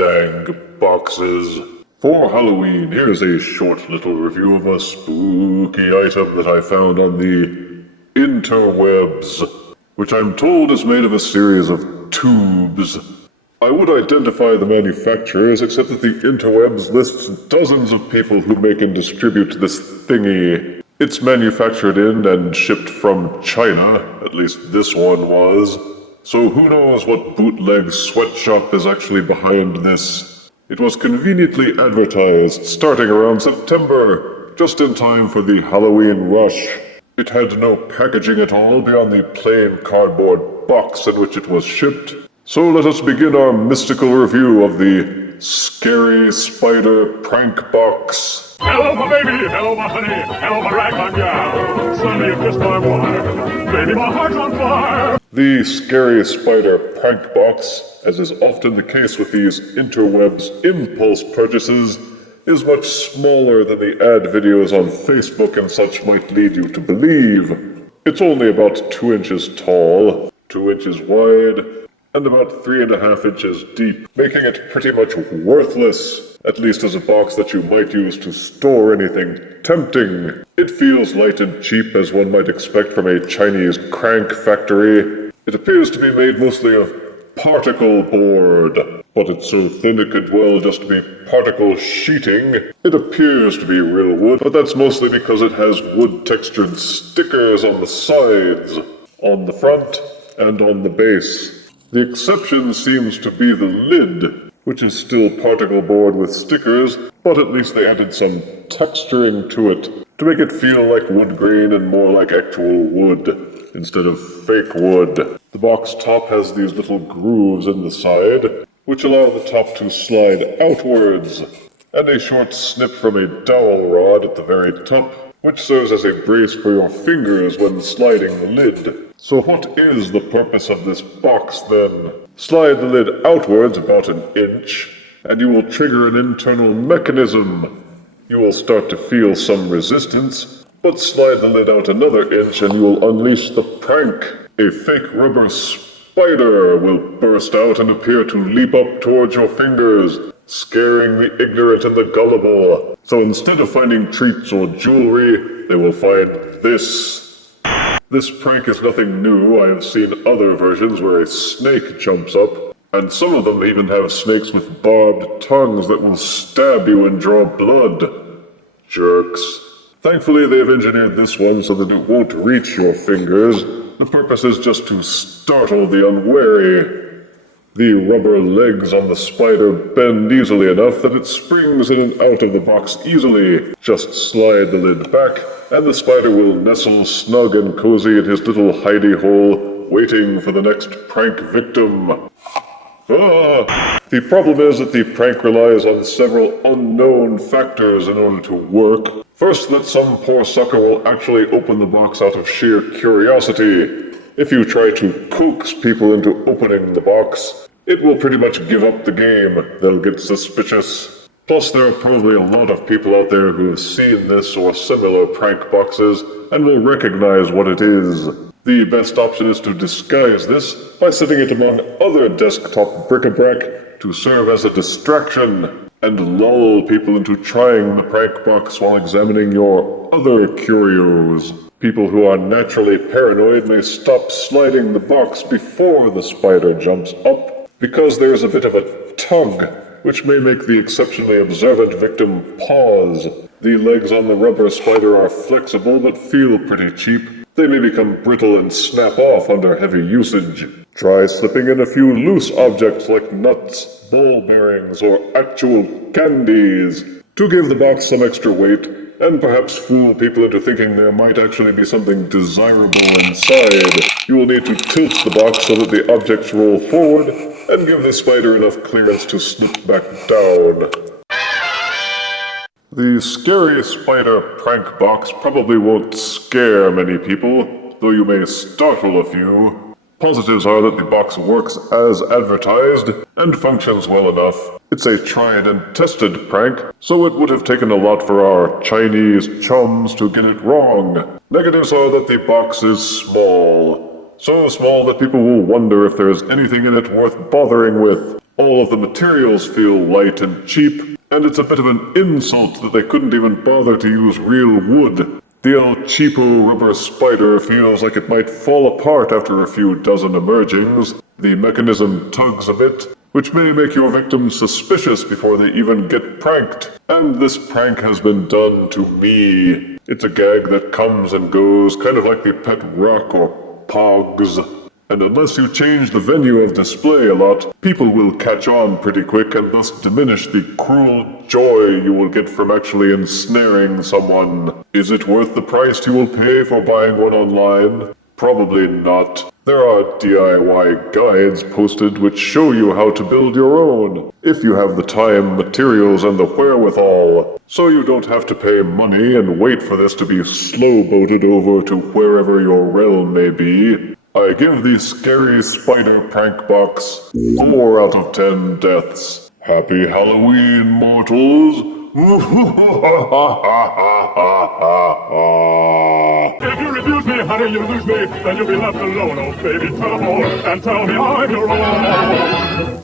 Dang boxes. For Halloween, here's a short little review of a spooky item that I found on the interwebs, which I'm told is made of a series of tubes. I would identify the manufacturers, except that the interwebs lists dozens of people who make and distribute this thingy. It's manufactured in and shipped from China, at least this one was. So who knows what bootleg sweatshop is actually behind this. It was conveniently advertised starting around September, just in time for the Halloween rush. It had no packaging at all beyond the plain cardboard box in which it was shipped. So let us begin our mystical review of the Scary Spider Prank Box. Hello, my baby. Hello, my honey. Hello, my ragtime gal. Sonny, you've kissed my wife. Baby, my heart's on fire. The Scary Spider Prank Box, as is often the case with these interwebs impulse purchases, is much smaller than the ad videos on Facebook and such might lead you to believe. It's only about 2 inches tall, 2 inches wide, and about 3.5 inches deep, making it pretty much worthless, at least as a box that you might use to store anything tempting. It feels light and cheap, as one might expect from a Chinese crank factory. It appears to be made mostly of particle board, but it's so thin it could well just be particle sheeting. It appears to be real wood, but that's mostly because it has wood-textured stickers on the sides, on the front, and on the base. The exception seems to be the lid, which is still particle board with stickers, but at least they added some texturing to it to make it feel like wood grain and more like actual wood instead of fake wood. The box top has these little grooves in the side, which allow the top to slide outwards, and a short snip from a dowel rod at the very top, which serves as a brace for your fingers when sliding the lid. So what is the purpose of this box then? Slide the lid outwards about 1 inch, and you will trigger an internal mechanism. You will start to feel some resistance, but slide the lid out another inch and you will unleash the prank. A fake rubber spider will burst out and appear to leap up towards your fingers, scaring the ignorant and the gullible. So instead of finding treats or jewelry, they will find this. This prank is nothing new. I have seen other versions where a snake jumps up, and some of them even have snakes with barbed tongues that will stab you and draw blood. Jerks. Thankfully, they've engineered this one so that it won't reach your fingers. The purpose is just to startle the unwary. The rubber legs on the spider bend easily enough that it springs in and out of the box easily. Just slide the lid back, and the spider will nestle snug and cozy in his little hidey hole, waiting for the next prank victim. The problem is that the prank relies on several unknown factors in order to work. First, that some poor sucker will actually open the box out of sheer curiosity. If you try to coax people into opening the box, it will pretty much give up the game. They'll get suspicious. Plus, there are probably a lot of people out there who have seen this or similar prank boxes and will recognize what it is. The best option is to disguise this by setting it among other desktop bric-a-brac to serve as a distraction and lull people into trying the prank box while examining your other curios. People who are naturally paranoid may stop sliding the box before the spider jumps up, because there's a bit of a tug, which may make the exceptionally observant victim pause. The legs on the rubber spider are flexible but feel pretty cheap. They may become brittle and snap off under heavy usage. Try slipping in a few loose objects like nuts, ball bearings, or actual candies to give the box some extra weight and perhaps fool people into thinking there might actually be something desirable inside. You will need to tilt the box so that the objects roll forward and give the spider enough clearance to slip back down. The Scary Spider Prank Box probably won't scare many people, though you may startle a few. Positives are that the box works as advertised and functions well enough. It's a tried and tested prank, so it would have taken a lot for our Chinese chums to get it wrong. Negatives are that the box is small. So small that people will wonder if there is anything in it worth bothering with. All of the materials feel light and cheap, and it's a bit of an insult that they couldn't even bother to use real wood. The El Cheapo rubber spider feels like it might fall apart after a few dozen emergings. The mechanism tugs a bit, which may make your victims suspicious before they even get pranked. And this prank has been done to me. It's a gag that comes and goes, kind of like the pet rock or pogs. And unless you change the venue of display a lot, people will catch on pretty quick and thus diminish the cruel joy you will get from actually ensnaring someone. Is it worth the price you will pay for buying one online? Probably not. There are DIY guides posted which show you how to build your own, if you have the time, materials, and the wherewithal, so you don't have to pay money and wait for this to be slow-boated over to wherever your realm may be. I give the scary spider prank box 4 out of 10 deaths. Happy Halloween, mortals! If you refuse me, honey, you lose me. Then you'll be left alone, oh baby. Tell them all and tell me I'm your own.